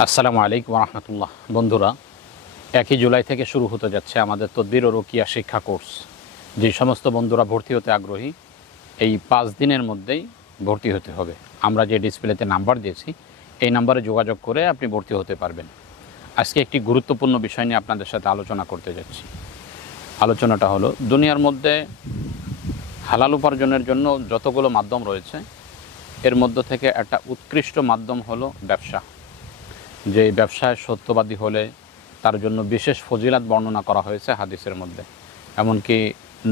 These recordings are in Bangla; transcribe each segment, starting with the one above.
আসসালামু আলাইকুম রহমতুল্লাহ। বন্ধুরা, 1 জুলাই থেকে শুরু হতে যাচ্ছে আমাদের তদবির ও রুকিয়া শিক্ষা কোর্স। যে সমস্ত বন্ধুরা ভর্তি হতে আগ্রহী, এই 5 দিনের মধ্যেই ভর্তি হতে হবে। আমরা যে ডিসপ্লেতে নাম্বার দিয়েছি, এই নাম্বারে যোগাযোগ করে আপনি ভর্তি হতে পারবেন। আজকে একটি গুরুত্বপূর্ণ বিষয় নিয়ে আপনাদের সাথে আলোচনা করতে যাচ্ছি। আলোচনাটা হলো, দুনিয়ার মধ্যে হালাল উপার্জনের জন্য যতগুলো মাধ্যম রয়েছে, এর মধ্য থেকে একটা উৎকৃষ্ট মাধ্যম হলো ব্যবসা। যে ব্যবসায় সত্যবাদী হলে তার জন্য বিশেষ ফজিলাত বর্ণনা করা হয়েছে হাদিসের মধ্যে। এমনকি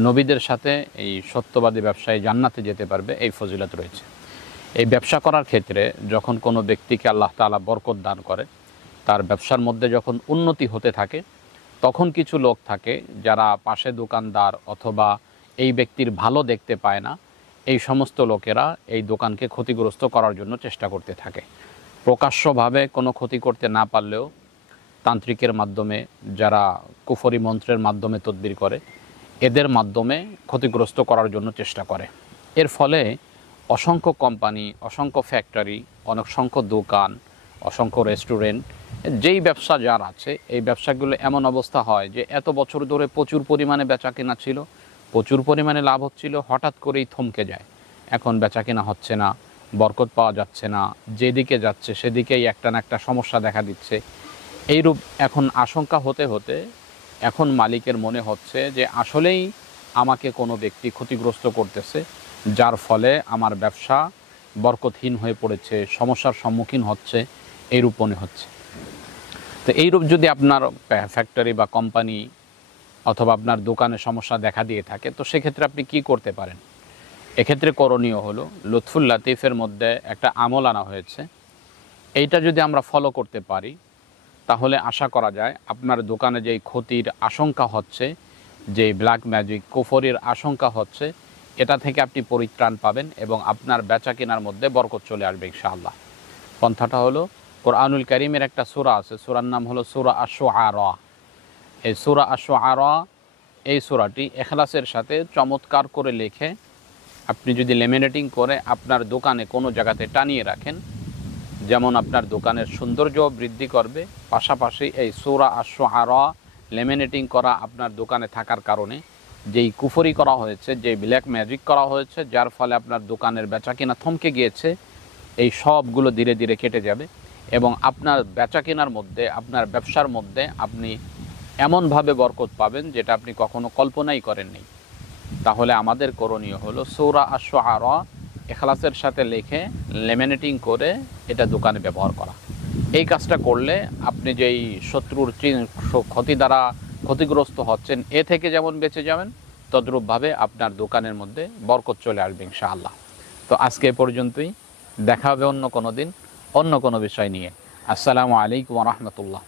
নবীদের সাথে এই সত্যবাদী ব্যবসায়ী জান্নাতে যেতে পারবে, এই ফজিলত রয়েছে। এই ব্যবসা করার ক্ষেত্রে যখন কোনো ব্যক্তিকে আল্লাহ তাআলা বরকত দান করে, তার ব্যবসার মধ্যে যখন উন্নতি হতে থাকে, তখন কিছু লোক থাকে যারা পাশে দোকানদার অথবা এই ব্যক্তির ভালো দেখতে পায় না, এই সমস্ত লোকেরা এই দোকানকে ক্ষতিগ্রস্ত করার জন্য চেষ্টা করতে থাকে। প্রকাশ্যভাবে কোনো ক্ষতি করতে না পারলেও তান্ত্রিকের মাধ্যমে, যারা কুফরি মন্ত্রের মাধ্যমে তদবির করে, এদের মাধ্যমে ক্ষতিগ্রস্ত করার জন্য চেষ্টা করে। এর ফলে অসংখ্য কোম্পানি, অসংখ্য ফ্যাক্টরি, অসংখ্য দোকান, অসংখ্য রেস্টুরেন্ট, যেই ব্যবসা যার আছে, এই ব্যবসাগুলো এমন অবস্থা হয় যে এত বছর ধরে প্রচুর পরিমাণে বেচা কেনা ছিল, প্রচুর পরিমাণে লাভ হচ্ছিল, হঠাৎ করেই থমকে যায়। এখন বেচা কেনা হচ্ছে না, বরকত পাওয়া যাচ্ছে না, যেদিকে যাচ্ছে সেদিকেই একটা না একটা সমস্যা দেখা দিচ্ছে। এইরূপ এখন আশঙ্কা হতে হতে এখন মালিকের মনে হচ্ছে যে আসলেই আমাকে কোনো ব্যক্তি ক্ষতিগ্রস্ত করতেছে, যার ফলে আমার ব্যবসা বরকতহীন হয়ে পড়েছে, সমস্যার সম্মুখীন হচ্ছে, এইরূপ মনে হচ্ছে। তো এইরূপ যদি আপনার ফ্যাক্টরি বা কোম্পানি অথবা আপনার দোকানে সমস্যা দেখা দিয়ে থাকে, তো সেক্ষেত্রে আপনি কি করতে পারেন? এক্ষেত্রে করণীয় হলো, লুৎফুল লাতিফের মধ্যে একটা আমল আনা হয়েছে। এইটা যদি আমরা ফলো করতে পারি, তাহলে আশা করা যায় আপনার দোকানে যেই ক্ষতির আশঙ্কা হচ্ছে, যেই ব্ল্যাক ম্যাজিক কুফরির আশঙ্কা হচ্ছে, এটা থেকে আপনি পরিত্রাণ পাবেন এবং আপনার বেচা কেনার মধ্যে বরকত চলে আসবে ইনশাআল্লাহ। পন্থাটা হলো, কোরআনুল কারীমের একটা সূরা আছে, সূরার নাম হলো সূরা আশ-শুআরা। এই সূরা আশ-শুআরা, এই সূরাটি ইখলাসের সাথে চমৎকার করে লিখে আপনি যদি লেমিনেটিং করে আপনার দোকানে কোনো জায়গাতে টানিয়ে রাখেন, যেমন আপনার দোকানের সৌন্দর্য বৃদ্ধি করবে, পাশাপাশি এই সূরা আশ-শুআরা লেমিনেটিং করা আপনার দোকানে থাকার কারণে যেই কুফরি করা হয়েছে, যেই ব্ল্যাক ম্যাজিক করা হয়েছে, যার ফলে আপনার দোকানের বেচাকেনা থমকে গিয়েছে, এই সবগুলো ধীরে ধীরে কেটে যাবে এবং আপনার বেচাকেনার মধ্যে, আপনার ব্যবসার মধ্যে আপনি এমনভাবে বরকত পাবেন যেটা আপনি কখনো কল্পনাই করেননি। তাহলে আমাদের করণীয় হলো সূরা আশ-শুআরা ইখলাসের সাথে লিখে লেমিনেটিং করে এটা দোকানে ব্যবহার করা। এই কাজটা করলে আপনি যেই শত্রুর ক্ষতি দ্বারা ক্ষতিগ্রস্ত হচ্ছেন, এ থেকে যেমন বেঁচে যাবেন, তদ্রূপভাবে আপনার দোকানের মধ্যে বরকত চলে আসবে ইনশাআল্লাহ। তো আজকে এ পর্যন্তই, দেখা হবে অন্য কোনো দিন অন্য কোনো বিষয় নিয়ে। আসসালামু আলাইকুম ওয়া রাহমাতুল্লাহ।